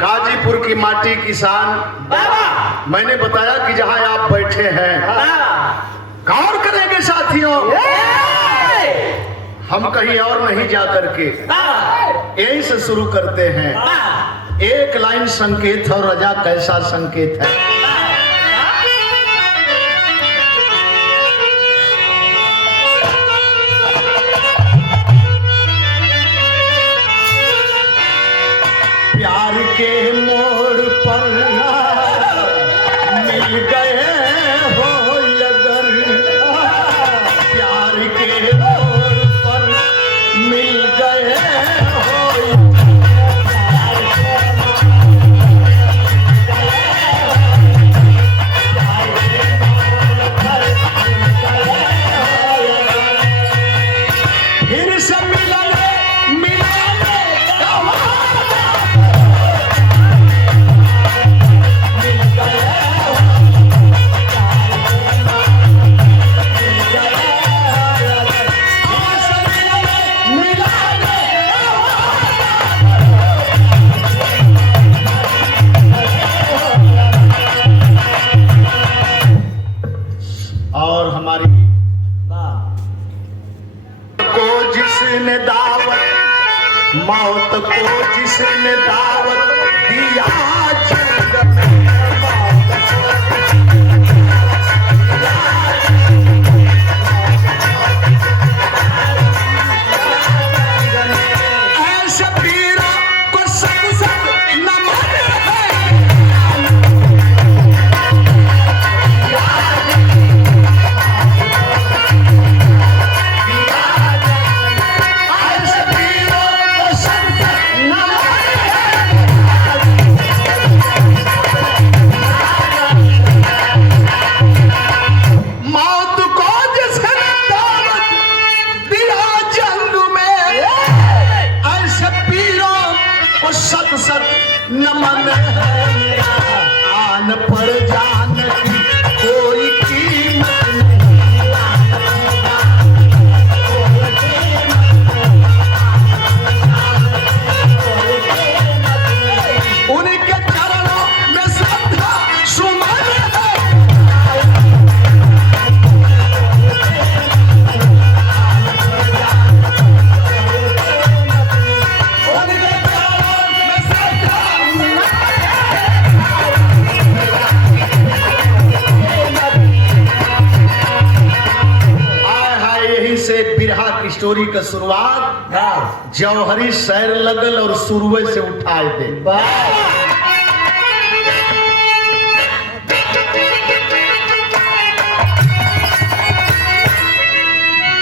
गाजीपुर की माटी किसान मैंने बताया कि जहां आप बैठे हैं गौर करेंगे साथियों, हम कहीं और नहीं जा करके यहीं से शुरू करते हैं। एक लाइन संकेत और रजा कैसा संकेत है। प्यार के मोड़ पर मिल गए हो अगर, प्यार के मोड़ पर मिल गए हो, फिर से और हमारी को जिसने दावत, मौत को जिसने दावत दिया जंग में, ऐसे पीरों को सब सब नमन है। सत सत नमन है, आन पर जान की कोई कीमत नहीं, उनके चरणों में श्रद्धा सुमन है। बिरहा की स्टोरी का शुरुआत जौहरी शहर लगल और शुरुए से उठाए थे।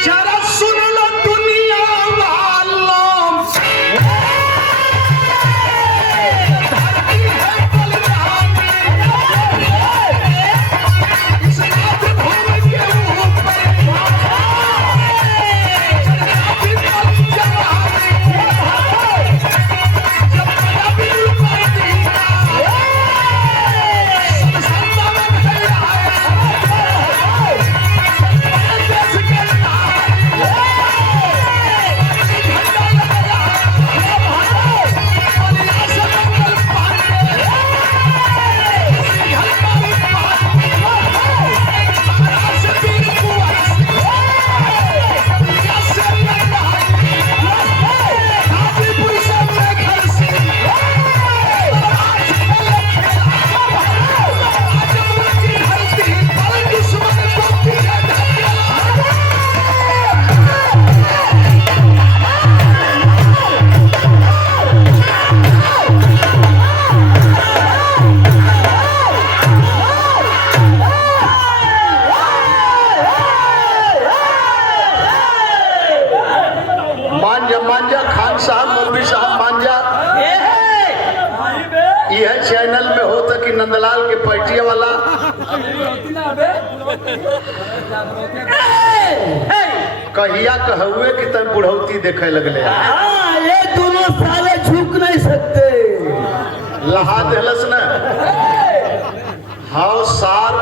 जरा सुन लो दुनिया वालों, धरती है बलिदानी, इस मातृभूमि के ऊपर मांझा खान साहब, मौलवी साहब मांझा, यह चैनल में हो तो कि नंदलाल के पैटिया वाला कहिया कहवे कि तुम बुढ़ौती देखे लगले। ये दोनों साले झुक नहीं सकते, लहा देलस न। हाँ सार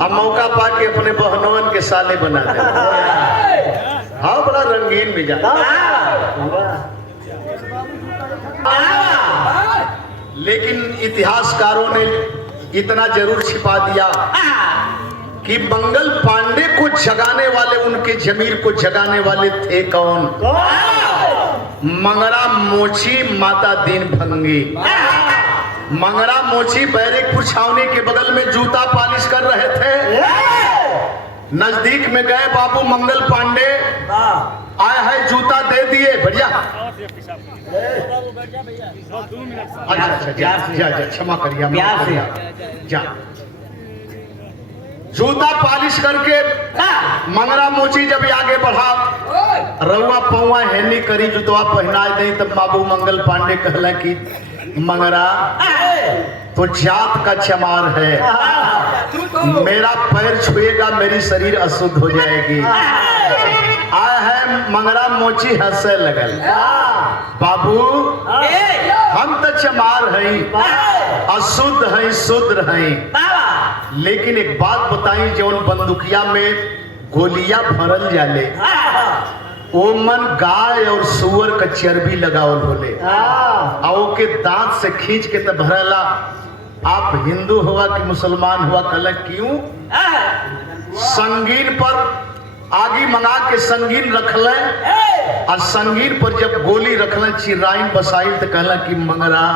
अब मौका पाके अपने बहनों के साले बना दे। हाँ बड़ा रंगीन मिजाज। लेकिन इतिहासकारों ने इतना जरूर छिपा दिया कि मंगल पांडे को जगाने वाले, उनके जमीर को जगाने वाले थे कौन? मंगरा मोची माता दीन भंगी। मंगरा मोची बैरकपुर छावनी के बगल में जूता पालिश कर रहे थे। नजदीक में गए बाबू मंगल पांडे, आए है जूता दे दिए। बढ़िया, अच्छा, जा क्षमा करिए, प्यार से जा। जूता पालिश करके मंगरा मोची जब आगे बढ़ा, रउआ पौआ हैनी करी जुतवा पहना दे, तब बाबू मंगल पांडे कहला कि मंगरा तो जात का चमार है, मेरा पैर छुएगा मेरी शरीर अशुद्ध हो जाएगी। आया है मंगरा मोची हंसे लगल, बाबू हम तो चमार हैं, अशुद्ध हैं, शुद्ध हैं, लेकिन एक बात बताई, जौन बंदुकिया में गोलियां भरल जाले ओ मन गाय और सुअर का चर्बी लगावल बोले, और के दांत से खींच के तब भरला। आप हिंदू हुआ कि मुसलमान हुआ? कहला क्यों? संगीन पर आगी मंगा के संगीन रख ले, और संगीन पर जब गोली रख ले चिराइन बसाई, तो कहला कि मंगरा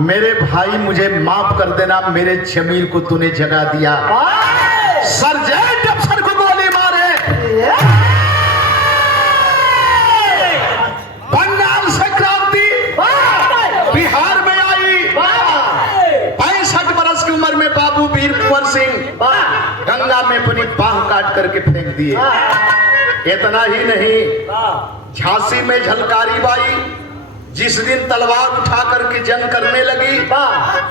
मेरे भाई मुझे माफ कर देना, मेरे जमीर को तूने जगा दिया। सरजेंट अफसर को गोली मारे, बंगाल से क्रांति बिहार में आई। 65 बरस की उम्र में बाबू वीर कुंवर सिंह गंगा में अपनी बाह काट करके फेंक दिए। इतना ही नहीं, झांसी में झलकारी बाई जिस दिन तलवार उठा करके जंग करने लगी,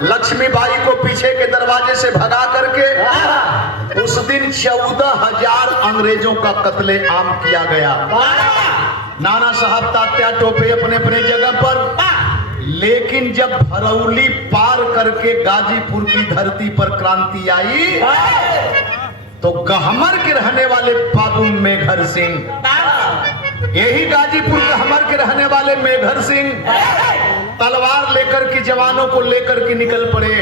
लक्ष्मीबाई को पीछे के दरवाजे से भगा करके उस दिन 14,000 अंग्रेजों का कत्ले आम किया गया। नाना साहब तात्या टोपे अपने अपने जगह पर, लेकिन जब भरौली पार करके गाजीपुर की धरती पर क्रांति आई, तो गहमर के रहने वाले बाबू मेघर सिंह, यही गाजीपुर गहमर के रहने वाले मेघर सिंह तलवार लेकर के जवानों को लेकर के निकल पड़े।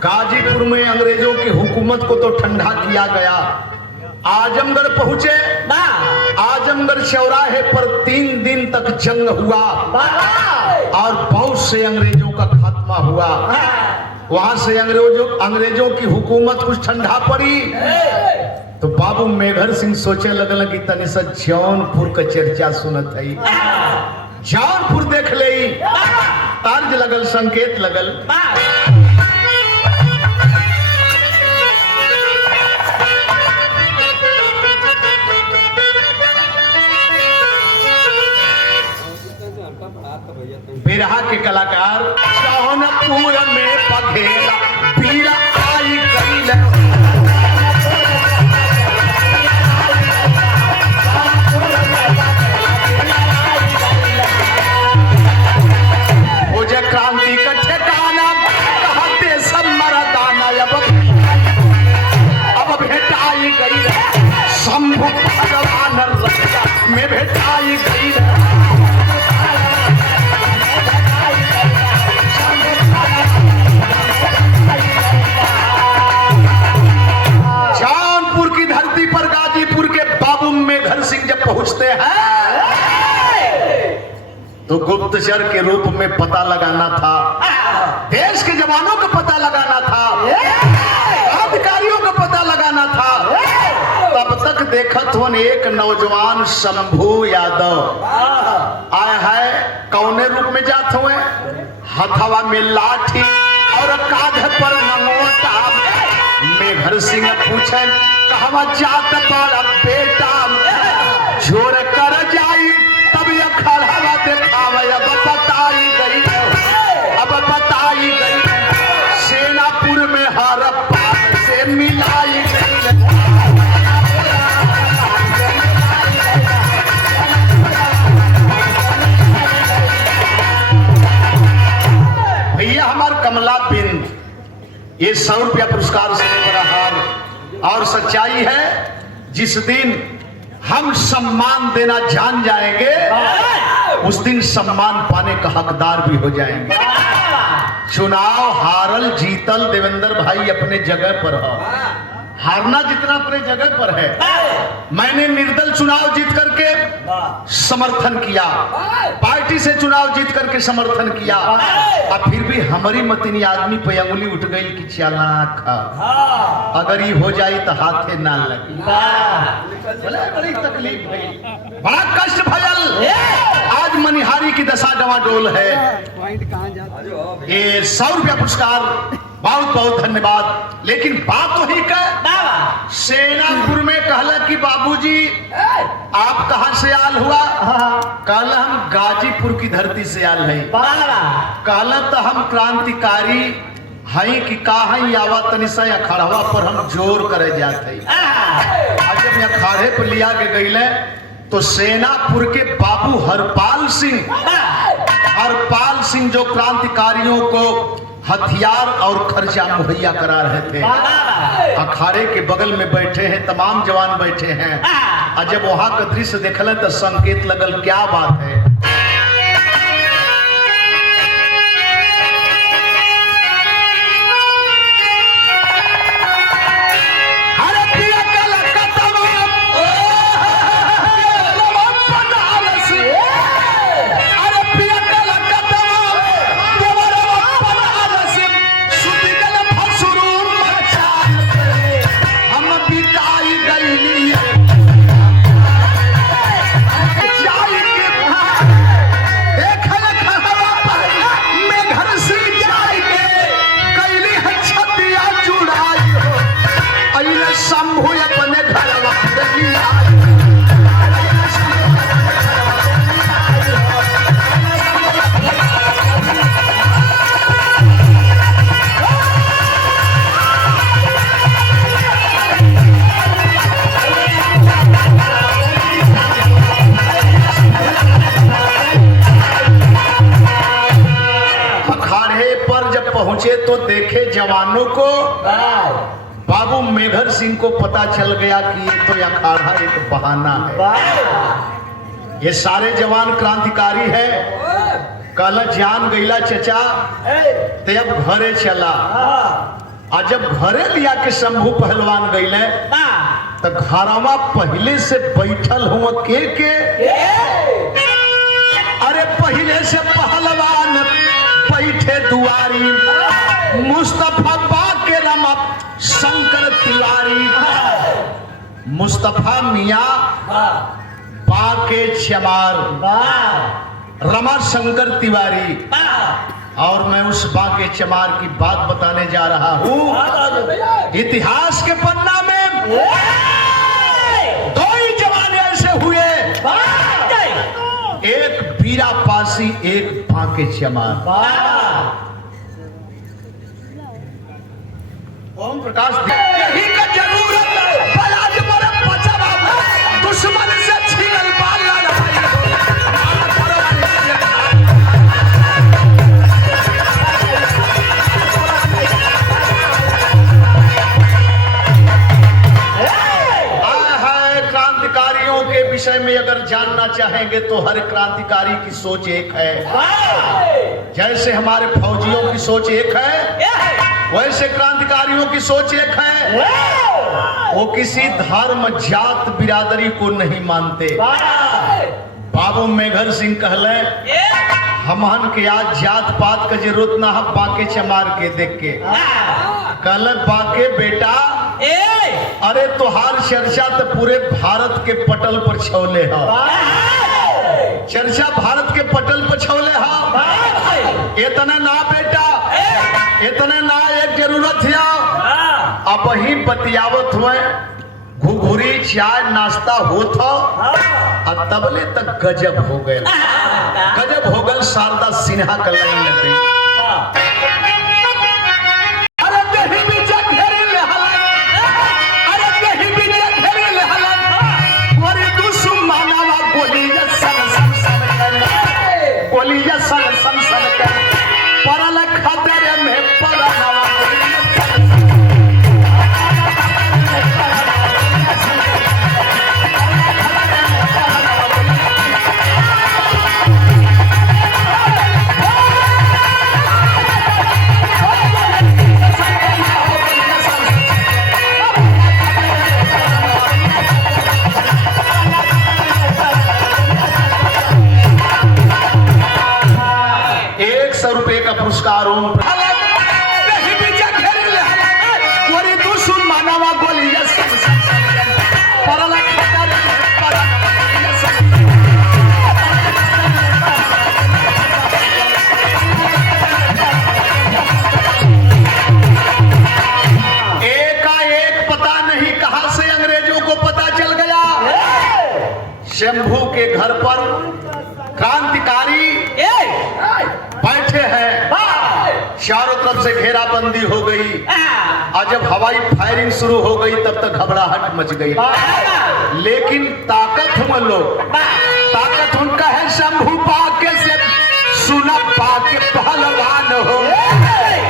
गाजीपुर में अंग्रेजों की हुकूमत को तो ठंडा किया गया। आजमगढ़ पहुंचे, आजमगढ़ चौराहे पर 3 दिन तक जंग हुआ और बहुत से अंग्रेजों का खात्मा हुआ। वहां से अंग्रेजों की हुकूमत कुछ ठंडा पड़ी, तो बाबू मेघर सिंह सोचे लगल कि तनि सा जौनपुर का चर्चा सुनत है, जौनपुर देख ले, तर्ज लगल, संकेत लगल। बिरहा के कलाकार जौनपुर में पघेला पीड़ा आई गई, क्रांति का ठिकाना कहते सब मरदाना, अब भेटाई गई शंभु भगवान में भेटाई गई। जौनपुर की धरती पर गाजीपुर के बाबू मेघर सिंह जब पहुंचते हैं, तो गुप्तचर के रूप में पता लगाना था, देश के जवानों का पता लगाना था, अधिकारियों का पता लगाना था। तब तक देखत हो एक नौजवान शंभू यादव आया है, कौने रूप में जात हुए, हथवा में लाठी और कांध पर नंगोटा। मेघर सिंह पूछे कहवा जात बड़ा बेटा, जोर कर जाई तब ये खड़ा देखावा। अब बताई गई, अब बताई गई, सेनापुर में हरप्पा से मिलाई गई। भैया हमार कमला बिंद ये 100 रुपया पुरस्कार से बड़ा हार, और सच्चाई है जिस दिन हम सम्मान देना जान जाएंगे, उस दिन सम्मान पाने का हकदार भी हो जाएंगे। चुनाव हारल जीतल देवेंद्र भाई अपने जगह पर है, हारना जितना अपने जगह पर है। मैंने निर्दल चुनाव जीत करके समर्थन किया, पार्टी से चुनाव जीत करके समर्थन किया, अब फिर भी हमारी मतीनी आदमी पे अंगुली उठ गई कि चालाक अगर ये हो जाए तो हाथे ना लगे। बड़ी तकलीफ है, बड़ा कष्ट भयल। आज मनिहारी की दशा डवाडोल है। ये 100 रुपया पुरस्कार, बहुत बहुत धन्यवाद। लेकिन बात वही का सेनापुर में कहला कि बाबूजी आप कहां से आल हुआ? कहला हम गाजीपुर की धरती से आल है। कहला तो हम क्रांतिकारी हई कि कहा आवा तनिसा अखाड़वा पर हम जोर करे जाते। जब अखाड़े पर लिया के गईले तो सेनापुर के बाबू हरपाल सिंह जो क्रांतिकारियों को हथियार और खर्चा मुहैया करा रहे थे, अखाड़े के बगल में बैठे हैं, तमाम जवान बैठे हैं। और जब वहां का दृश्य देखल तो संकेत लगल क्या बात है। पहुंचे तो देखे जवानों को, बाबू मेघर सिंह को पता चल गया कि ये तो अखाड़ा एक बहाना है, ये सारे जवान क्रांतिकारी है। कल जान गईला चचा ते अब घरे चला। और जब घरे लिया के शंभू पहलवान गईले तो घरवा पहले से बैठल हुआ के अरे पहले से पहलवान बैठे दुआरी, मुस्तफा के रमा शंकर तिवारी, मुस्तफा मियाँ बाके चमार, रमा शंकर तिवारी। और मैं उस बाके चमार की बात बताने जा रहा हूँ। इतिहास के पन्ना में 2 ही जवान ऐसे हुए, एक बीरा पासी, एक बाके चमार। ओम प्रकाश यही का जरूरत बलाज पर बचावा, दुश्मन से छीनल बाल लड़ाई। क्रांतिकारियों के विषय में अगर जानना चाहेंगे तो हर क्रांतिकारी की सोच एक है। जैसे हमारे फौजियों की सोच एक है, वैसे क्रांतिकारियों की सोच एक है। वो किसी धर्म जात बिरादरी को नहीं मानते। बाबू मेघर सिंह कहले हमहन के आज जात पात का जरूरत ना है, बाके चमार के देख के कहले बाके बेटा अरे तोहार चर्चा तो पूरे भारत के पटल पर छौले है, चर्चा भारत के पटल पर छौले है। इतना ना बेटा, इतने ना एक जरूरत है, अब ही बतियावत हुए घुघुरी चाय नाश्ता होता और तबले तक गजब हो गए, गजब हो गए। शारदा सिन्हा का लाइन लग गई। नमस्कार ओम नहीं बीचा घेर ले कोरी दुश्मन मानवा गोलिया सब परला खतर परला एकाएक पता नहीं कहां से अंग्रेजों को पता चल गया शंभू के घर पर क्रांतिकारी बैठे हैं। चारों तरफ से घेराबंदी हो गई और जब हवाई फायरिंग शुरू हो गई तब तक घबराहट मच गई। लेकिन ताकत हम लोग ताकत उनका है शंभू पाके से सुना पाके पहलवान हो।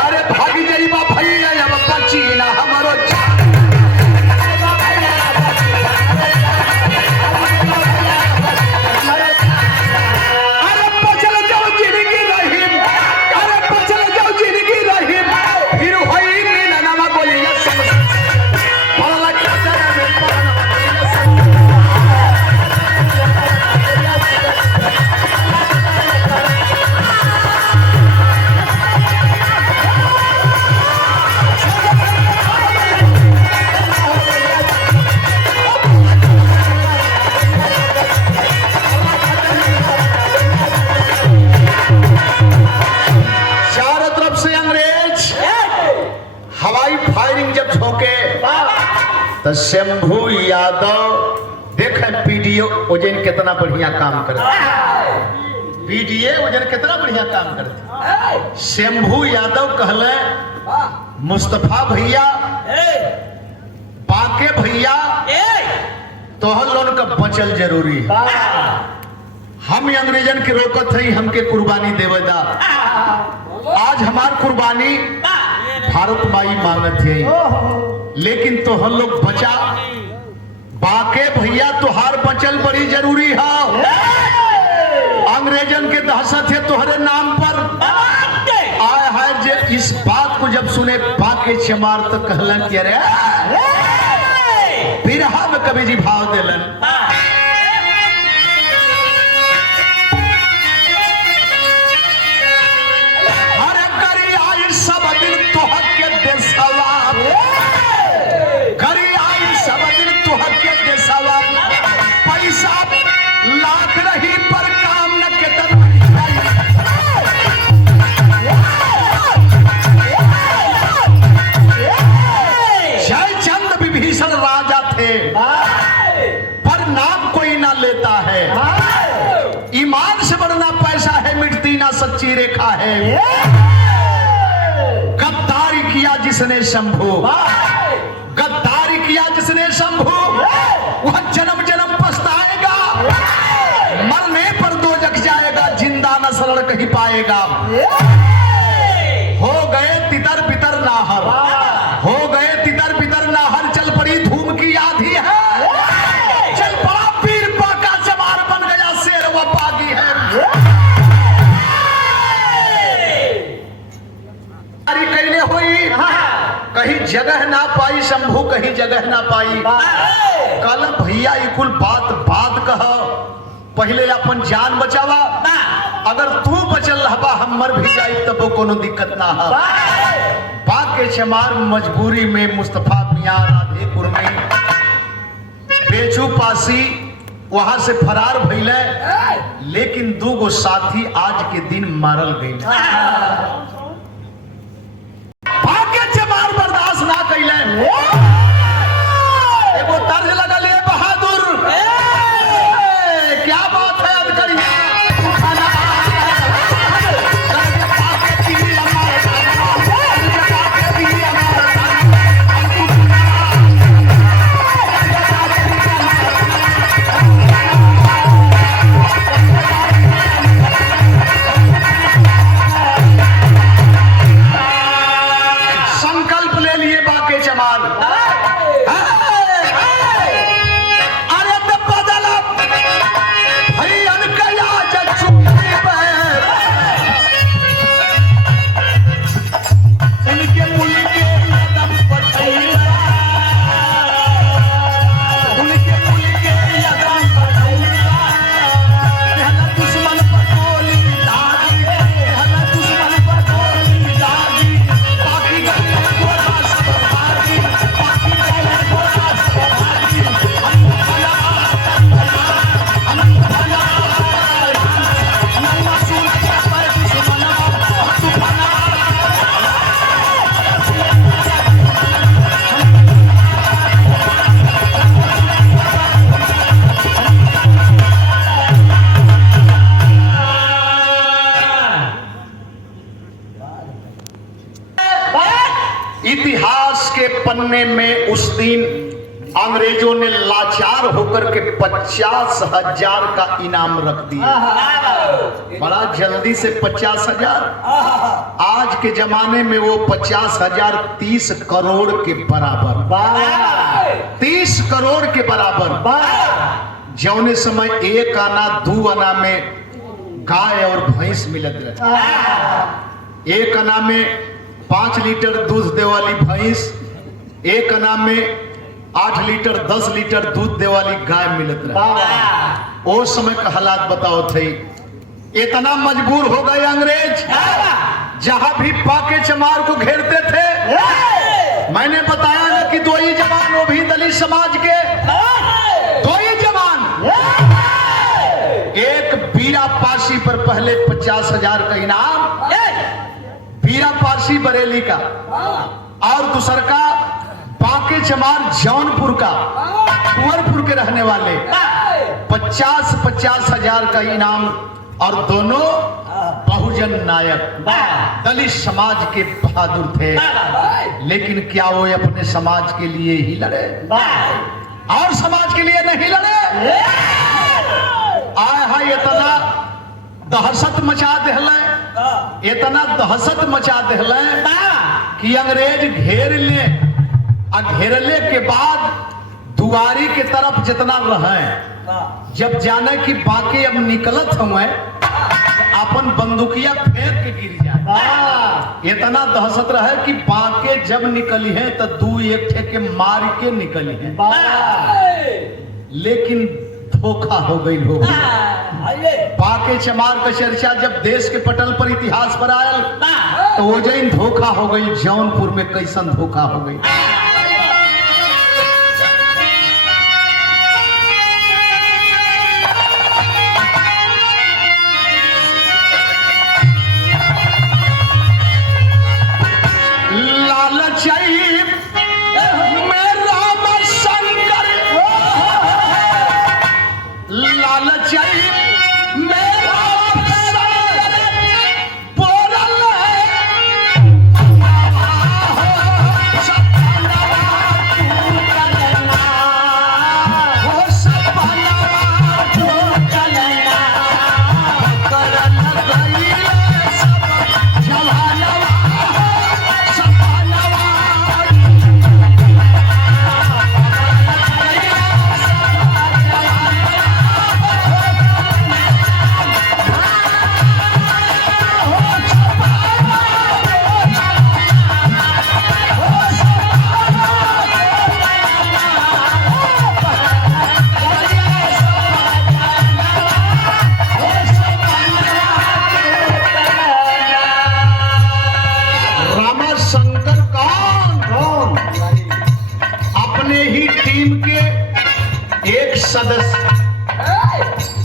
अरे भागी जाइबा भैया अब बची ना हमारो तो शंभू यादव देखें पीडीओ उजैन कितना बढ़िया काम करते पीडीए उजैन कितना बढ़िया काम करते। शंभू यादव कहले मुस्तफा भैया बाके भैया तोहर लोन का बचल जरूरी है। हम अंग्रेजन के रोकत है हमके कुर्बानी देवेदा। आज हमार कुर्बानी भारत माई मांगत है लेकिन तो हम लोग बचा बाके भैया तुहार बचल बड़ी जरूरी है। अंग्रेजन के दहशत है तुम्हारे नाम पर आए है जे इस बात को जब सुने बाके चमार तो कहलन कि अरे बिरहा में कवि जी भाव दिलन हरे करी आई सब दिन तोहर के देशवा पैसा लाख रही पर काम न के जयचंद विभीषण राजा थे पर नाम कोई ना लेता है। ईमान से बढ़ना पैसा है मिटती ना सच्ची रेखा है। गद्दारी किया जिसने शंभू गद्दारी किया जिसने शंभू वह जन्म जन्म पछताएगा। मरने पर दो जग जाएगा जिंदा न शरण कहीं पाएगा। हो गए तितर बितर नाहर हो गए तितर बितर नाहर चल पड़ी धूम की आधी है। चल पड़ा पीर पाका चमार बन गया शेर व बागी है। कैले हुई कहीं जगह ना पाई शंभू कहीं जगह ना पाई। कल भैया कुल बात बात कह पहले अपन जान बचावा। अगर तू बचल रहबा हम मर भी जाई तब कोनो दिक्कत ना है। बाके चमार मजबूरी में मुस्तफा मियां राधेपुर में बेचू पासी वहां से फरार भइले लेकिन दूगो साथी आज के दिन मारल गए। बर्दाश्त ना कैले एगो तर्ज लगा ले बहादुर क्या बात है अदकरिया इतिहास के पन्ने में उस दिन अंग्रेजों ने लाचार होकर के 50,000 का इनाम रख दिया। बड़ा जल्दी से 50,000। आज के जमाने में वो 50,000 30 करोड़ के बराबर, 30 करोड़ के बराबर। जौने समय 1 आना 2 आना में गाय और भैंस मिलत रहे। 1 आना में 5 लीटर दूध दे वाली भैंस, 1 आना में 8 लीटर 10 लीटर दूध दे वाली गाय मिलत रहे। उस समय का हालात बताओ थे। इतना मजबूर हो गए अंग्रेज, जहां भी पाके चमार को घेरते थे। मैंने बताया ना कि 2 ही जवान, वो भी दलित समाज के 2 ही जवान। एक बीरा पासी पर पहले 50,000 का इनाम, बीरा पासी बरेली का, और दूसर का बाके चमार जौनपुर का, कुंवरपुर के रहने वाले 50,000 का इनाम। और दोनों बहुजन नायक दलित समाज के बहादुर थे। लेकिन क्या वो अपने समाज के लिए ही लड़े और समाज के लिए नहीं लड़े? आय इतना दहशत मचा दिले, इतना दहशत मचा दिले कि अंग्रेज घेर ले, और घेरले के बाद दुआरी के तरफ जितना रहे, जब जाने की बाकी अब निकलत हुए, अपन बंदूकिया फेंक के गिर जाए। इतना दहशत रहे कि बाके जब निकली है तो 2-1 ठे के मार के निकली है। लेकिन धोखा हो गई लोग। बाके चमार का चर्चा जब देश के पटल पर इतिहास पर आयल, तो वो जैन धोखा हो गई। जौनपुर में कैसन धोखा हो गई।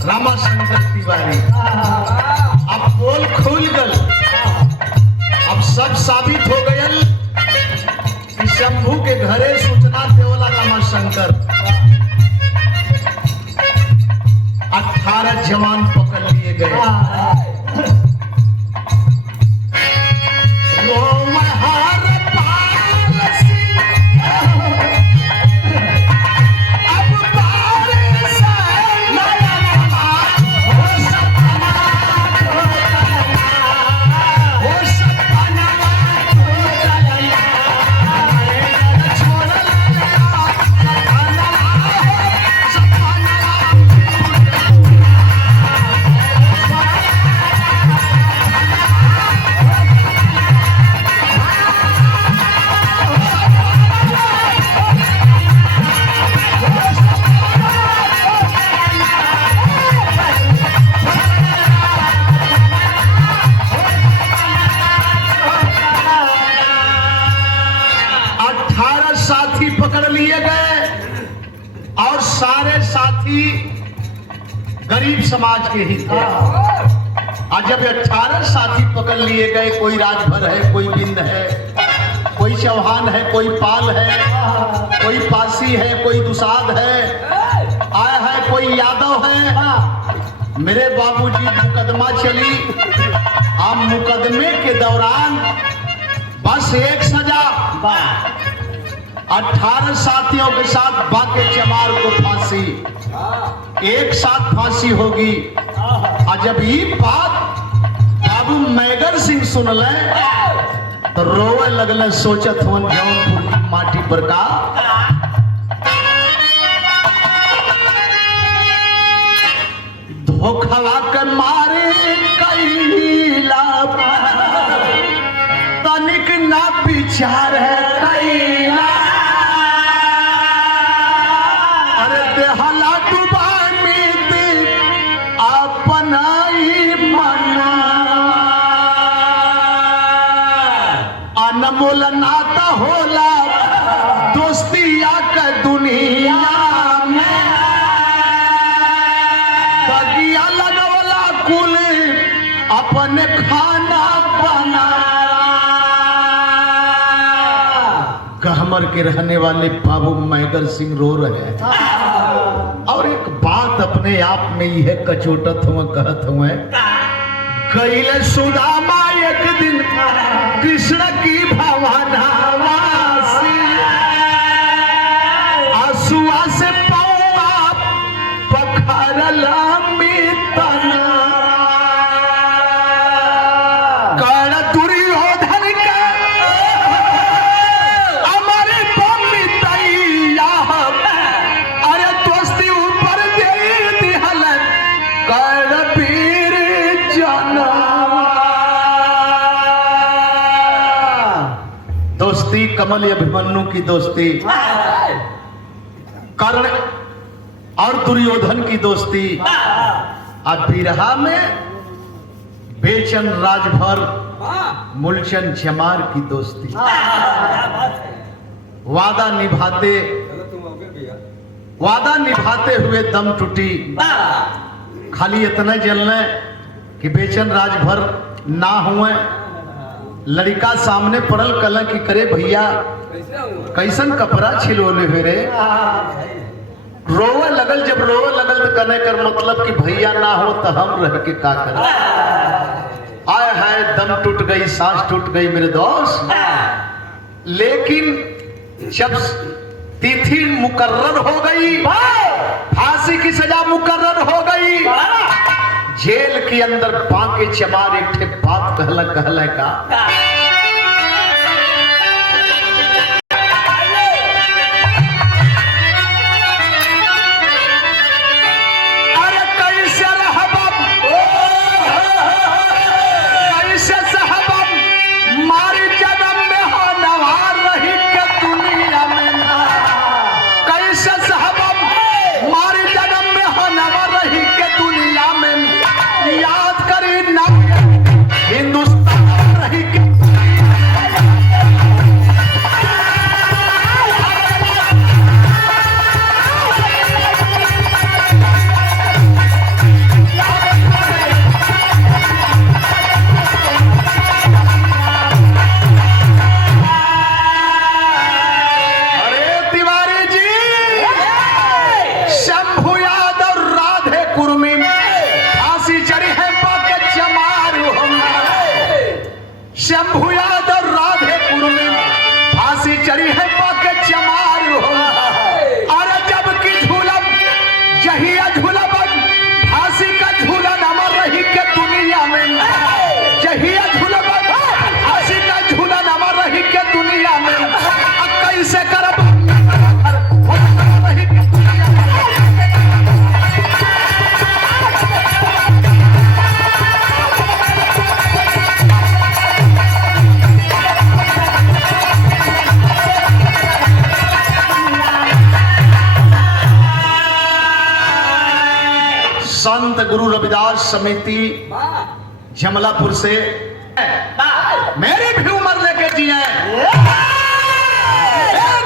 रामाशंकर तिवारी। अब पोल खुल गल, अब सब साबित हो गयल कि शंभू के घरे सूचना देवला रामाशंकर। 18 जवान पकड़ लिए गए। गरीब समाज के ही थे। आज जब 18 साथी पकड़ लिए गए, कोई राजभर है, कोई बिंद है, कोई चौहान है, कोई पाल है, कोई पासी है, कोई दुसाद है, आया है, कोई यादव है। मेरे बाबूजी मुकदमा चली। आप मुकदमे के दौरान बस एक सजा, 18 साथियों के साथ बाके चमार को फांसी, एक साथ फांसी होगी। और जब ये बात बाबू मैगर सिंह सुन ले तो रोवे लगल, सोचत हुन जौनपुर की माटी पर का धोखवा के मारे कैला तनिक ना विचार है कैला, अरे देहला डुबा मीत अपना ही मना, अनमोल नाता होला दोस्तिया के दुनिया में, बगिया लगवला कुल अपने खाना बना। गहमर के रहने वाले बाबू मैगर सिंह रो रहे हैं और एक बात अपने आप में यह कचोटत हुआ कहत हुए, गईले सुदामा एक दिन कृष्ण की भवनवासी, आंसुआ से पौआ पखरला मितना, कर्ण दुर्योधन के अमर बमितैया, अरे दोस्ती ऊपर दे दिहल कर्ण वीर जना। दोस्ती कमल अभिमन्यु की दोस्ती, कर्ण और दुर्योधन की दोस्ती, और बिरहा में बेचन राजभर मूलचंद चमार की दोस्ती। वादा निभाते हुए दम टूटी, खाली इतना जलने कि बेचन राजभर ना हुए। लड़का सामने पड़ल कल की करे भैया कैसन कपड़ा छिलोले हुए रे, रोवे लगल। जब रोवे लगल तो कने कर मतलब कि भैया ना हो तो हम रह के का कर, आय हाय दम टूट गई, सांस टूट गई मेरे दोस्त। लेकिन जब तिथि मुकर्रर हो गई, फांसी की सजा मुकर्रर हो गई, जेल के अंदर बाके चमार एक ठे बात कहला का, अरे कैसे रहबम कैसे सहबम मारी जन्म में हो नवार रही के दुनिया में ना, कैसे सहबम मारी जन्म में हो नवार रही के दुनिया में, याद करी ना हिंदुस्तान रही के। अरे तिवारी जी, शंभू यादव राधे कुर्मी फांसी चढ़ी है बाके चमार हम, शंभू यादव राधे कुर्मी फांसी चढ़ी है बाके चमार हम। अरे जब की झूलब जहिया झूलब फांसी का झूलन अमर रही के दुनिया में, जहिया झूलब फांसी का झूलन अमर रही के दुनिया में, अब कैसे करब रही के दुनिया में। संत गुरु रविदास समिति जमलापुर से मेरी भी उम्र लेके जिए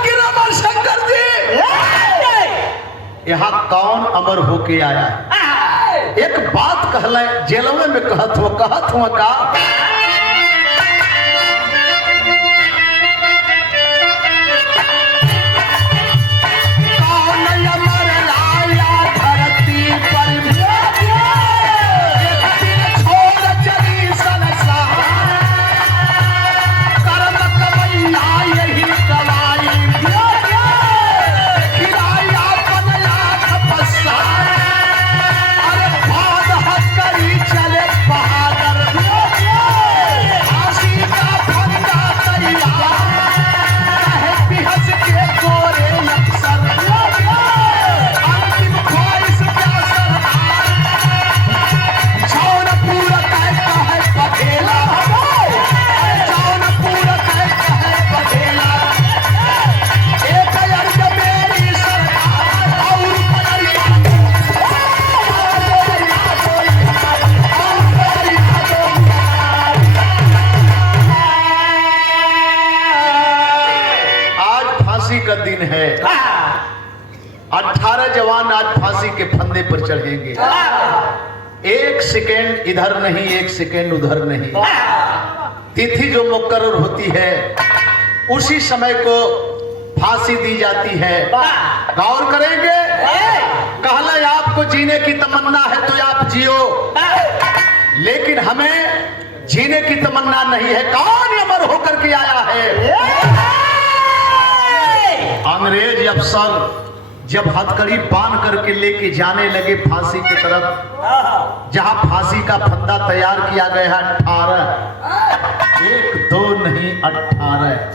गिरमल शंकर जी, यहाँ कौन अमर होके आया है? एक बात कहला जेलवे में कहत हुआ का, छोड़ चली संसार, कर्म है। 18 जवान आज फांसी के फंदे पर चढ़ेंगे। एक सेकेंड इधर नहीं, एक सेकेंड उधर नहीं। तिथि जो मुकर्रर होती है उसी समय को फांसी दी जाती है। गौर करेंगे, कहले आपको जीने की तमन्ना है तो आप जियो, लेकिन हमें जीने की तमन्ना नहीं है। कौन अमर होकर के आया है? अंग्रेज अफसर जब हथकड़ी बांध करके लेके जाने लगे फांसी की तरफ, जहां फांसी का फंदा तैयार किया गया है 18, 1 2 नहीं 18।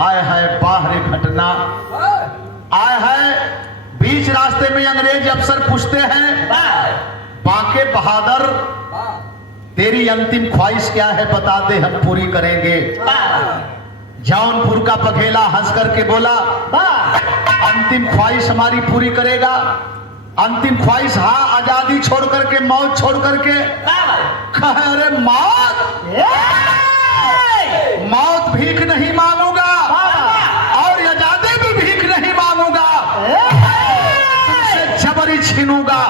आए है बाहरी घटना, आए है बीच रास्ते में अंग्रेज अफसर पूछते हैं, बांके बहादुर तेरी अंतिम ख्वाहिश क्या है, बता दे हम पूरी करेंगे। जौनपुर का बघेला हंस करके बोला, अंतिम ख्वाहिश हमारी पूरी करेगा। अंतिम ख्वाहिश, हाँ, आजादी छोड़ करके, मौत छोड़ करके। कहे अरे मौत भीख नहीं मांगूंगा और आजादी भी भीख नहीं मांगूंगा, तुमसे जबरी छीनूंगा।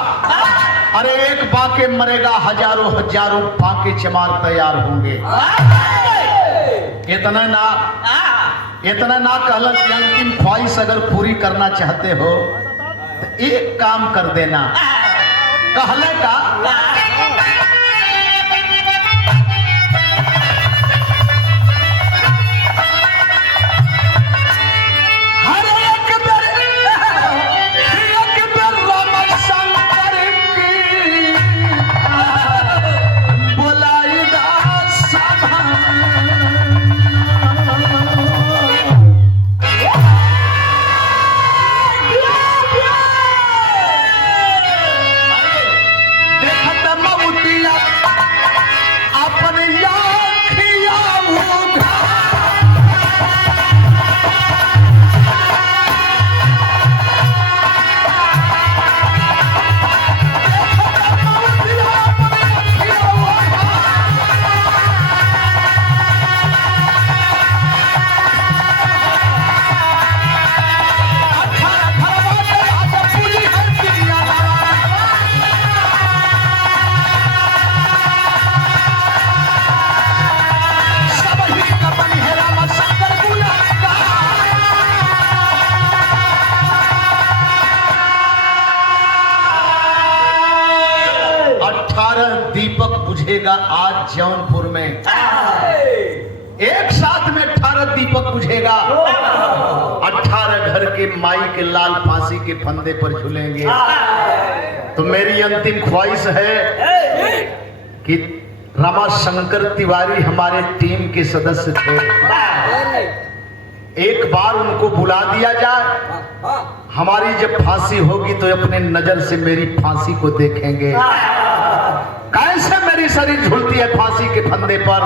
अरे एक बांके मरेगा, हजारों हजारों बांके चमार तैयार होंगे। इतना ना कहलन कि अंतिम ख्वाहिश अगर पूरी करना चाहते हो तो एक काम कर देना। कहले का दीपक बुझेगा आज जौनपुर में। एक साथ में 18 दीपक बुझेगा। 18 घर के माई के लाल फांसी के फंदे पर झूलेंगे। तो मेरी अंतिम ख्वाहिश है कि रमाशंकर तिवारी हमारे टीम के सदस्य थे, एक बार उनको बुला दिया जाए। हमारी जब फांसी होगी तो अपने नजर से मेरी फांसी को देखेंगे, कैसे मेरी शरीर झूलती है फांसी के फंदे पर।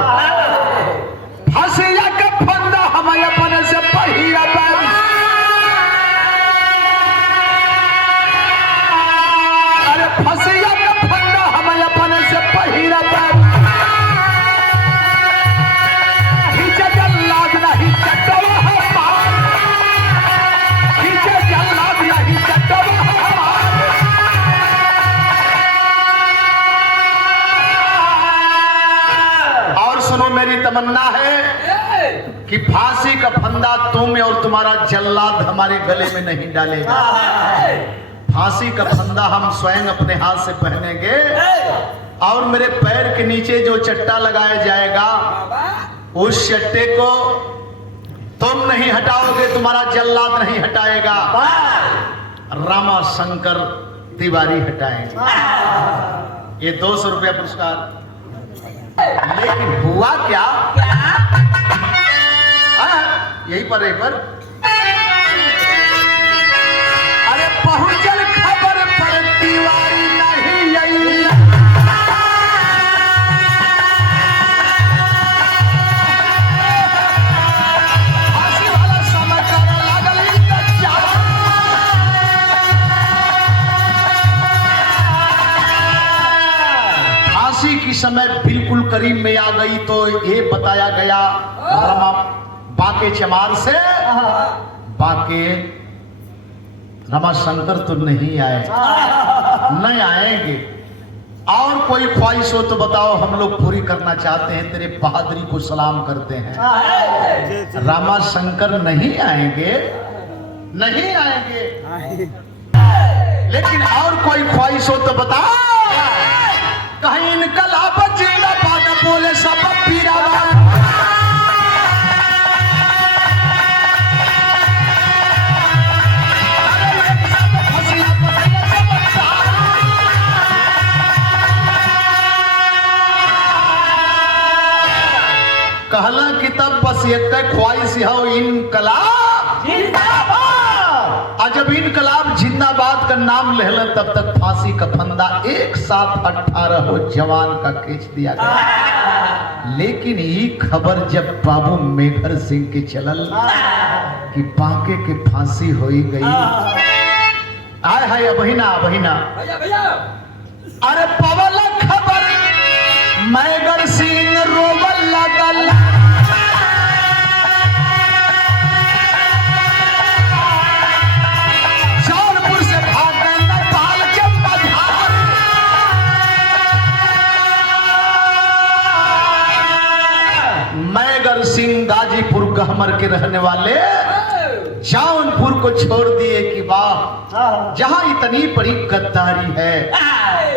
फांसी का फंदा हमें अपने से पहिया पैर, अरे फांसी का फंदा हमें अपने से पहिया पैर। मेरी तमन्ना है कि फांसी का फंदा तुम और तुम्हारा जल्लाद हमारे गले में नहीं डालेगा। फांसी का फंदा हम स्वयं अपने हाथ से पहनेंगे और मेरे पैर के नीचे जो चट्टा लगाया जाएगा उस चट्टे को तुम नहीं हटाओगे, तुम्हारा जल्लाद नहीं हटाएगा, रमाशंकर तिवारी हटाएंगे। ये 200 रुपया पुरस्कार। लेकिन हुआ क्या? यही पर अरे पहुंचल खबर पर तिवारी नहीं आई। फांसी वाला समाचार लागल फांसी की समय बिल्कुल करीब में आ गई तो ये बताया गया बांके चमार से, बाके रमाशंकर तो नहीं आए, नहीं आएंगे। और कोई ख्वाहिश हो तो बताओ, हम लोग पूरी करना चाहते हैं, तेरे बहादुरी को सलाम करते हैं। रमाशंकर नहीं आएंगे, नहीं आएंगे। लेकिन और कोई ख्वाहिश हो तो बताओ, कहीं इनकलाब जिंदाबाद बोले सब पीरावा। कहला कि तब बस एक ख्वाहिश हो, इनकलाब जिंदाबाद। और जब इनकलाब जिंदाबाद का नाम लेहला तब तक फांसी का फंदा एक साथ 18 जवान का खींच दिया गया। लेकिन ये खबर जब बाबू मेघर सिंह के चलल कि बाके के फांसी हो गई, आय हाय अबहिना अबहिना अरे पवल खबर मेघर सिंह रोवल लगल। जौनपुर से भाग गए नेपाल के मझार। मेघर सिंह गाजीपुर गहमर के रहने वाले जौनपुर को छोड़ दिए कि वाह, जहां इतनी बड़ी गद्दारी है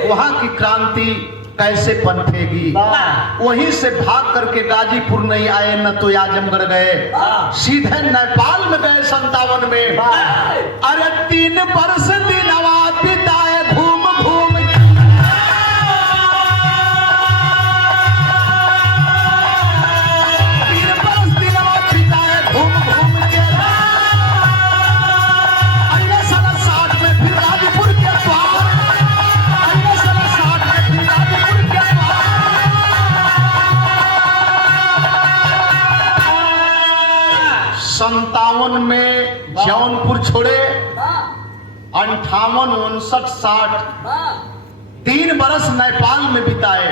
वहां की क्रांति कैसे पनपेगी। वहीं से भाग करके गाजीपुर नहीं आए, न तो आजमगढ़ गए, सीधे नेपाल में गए 57 में। अरे 3 वर्ष दिनवा बिताए घूम घूम। 3 वर्ष दिनवा बिताए घूम घूम के। अन्य साल 60 में फिर गाजीपुर के पार। अन्य साल 60 में फिर गाजीपुर के पार। 57 में जौनपुर छोड़े, 58, 59, 60 3 बरस नेपाल में बिताए।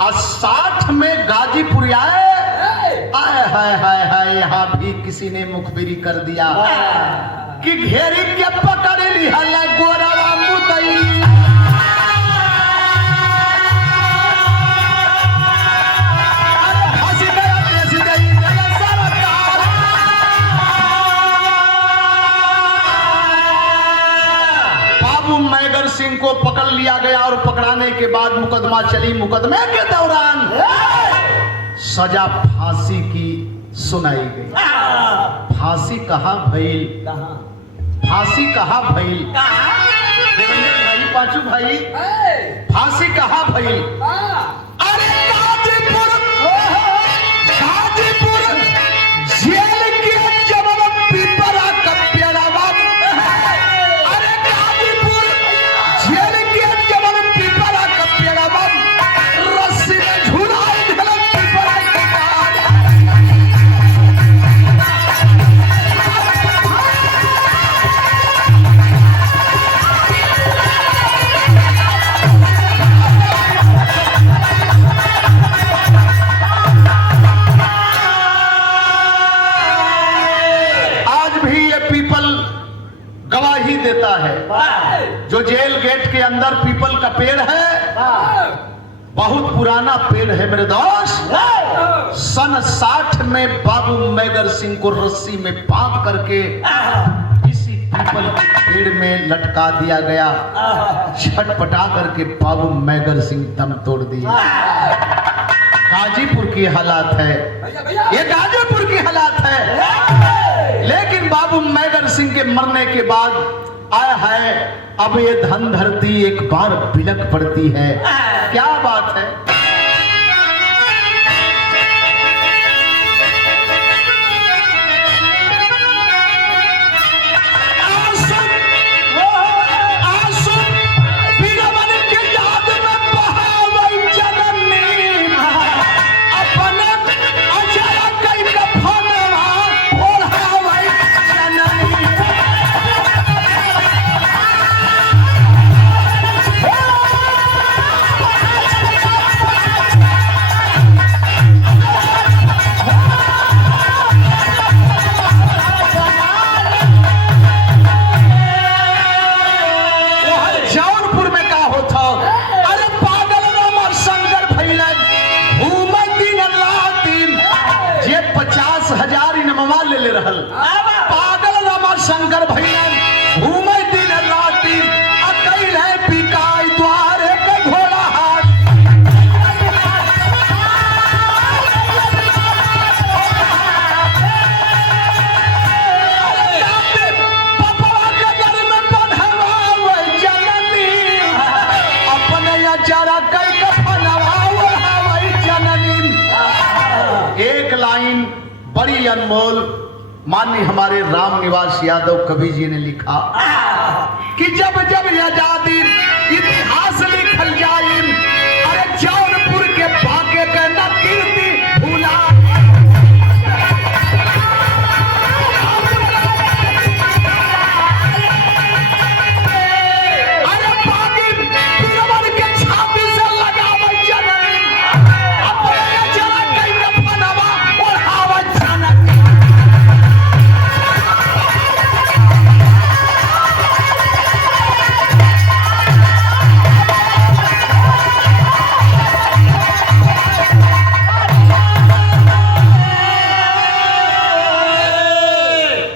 और 60 में गाजीपुर आए। आए हाय हाय हाय, यहाँ भी किसी ने मुखबिरी कर दिया कि घेरी के पकड़ लिया गोरावा मुदई। मेघर सिंह को पकड़ लिया गया और पकड़ाने के बाद मुकदमा चली। मुकदमे के दौरान सजा फांसी की सुनाई गई। फांसी कहाँ भइल? फांसी कहाँ भइल? देवेंद्र भाई, पांचू भाई, फांसी कहाँ भइल? अरे गाजीपुर, गाजीपुर जेल के जबर पिपरा का पेड़ावा। अरे गाजीपुर जेल के जबर पिपरा का पेड़ावा, रस्सी में झुलाए धरम पिपरा के काट। गवाही देता है। जो जेल गेट के अंदर पीपल का पेड़ है, बहुत पुराना पेड़ है मेरे दोस्त। सन 60 में बाबू मेघर सिंह को रस्सी में बांध करके इसी पीपल के पेड़ में लटका दिया गया। छटपटा करके बाबू मेघर सिंह दम तोड़ दिए। गाजीपुर की हालात है ये, गाजीपुर की हालात है। लेकिन बाबू मेघर सिंह के मरने के बाद आया है, अब ये धन धरती एक बार बिलक पड़ती है। क्या बात है? रहल पागल रमा शंकर भैया घूमे दिन राती अकेले पिकाई द्वारे के घोड़ा हाथ पपवा के घर में बंधवा जननी अपने जरा कई कफनवा जननी। एक लाइन बड़ी अनमोल माननीय हमारे राम निवास यादव कवि जी ने लिखा कि जब जब आजादी इतिहास लिखल जाए अरे जौनपुर के भाग्य के न कीर्ति भूला अरे बागी बीरबल के छाती से लगावे जननी अपने जरा कई कफनवा ओढ़ावे जननी।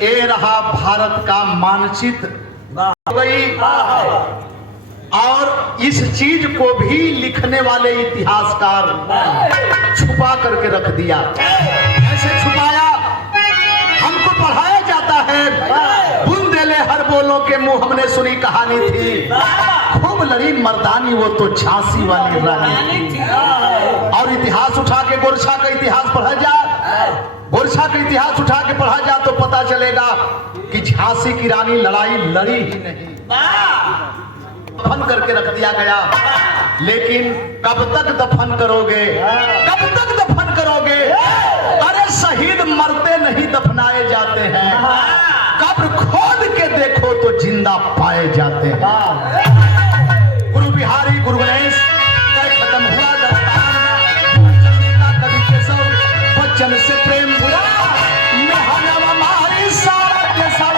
ये रहा भारत का मानचित्र हो गई और इस चीज को भी लिखने वाले इतिहासकार छुपा करके रख दिया। ऐसे छुपाया हमको पढ़ाया जाता है बुंदेले हर बोलों के मुंह हमने सुनी कहानी थी खूब लड़ी मर्दानी वो तो झांसी वाली रानी थी। और इतिहास उठा के गोरछा का इतिहास पढ़ा जा गोरछा का इतिहास उठा के पढ़ा जा तो पता चलेगा कि झांसी की रानी लड़ाई लड़ी ही नहीं दफन करके रख दिया गया। लेकिन कब तक दफन करोगे कब तक दफन करोगे अरे शहीद मरते नहीं दफनाए जाते हैं कब्र खोद के देखो तो जिंदा पाए जाते हैं। गुरु बिहारी गुरु गणेश खत्म हुआ दस्तान कवि केशव बच्चन से प्रेम हुआ महानव हमारी सारा के सारा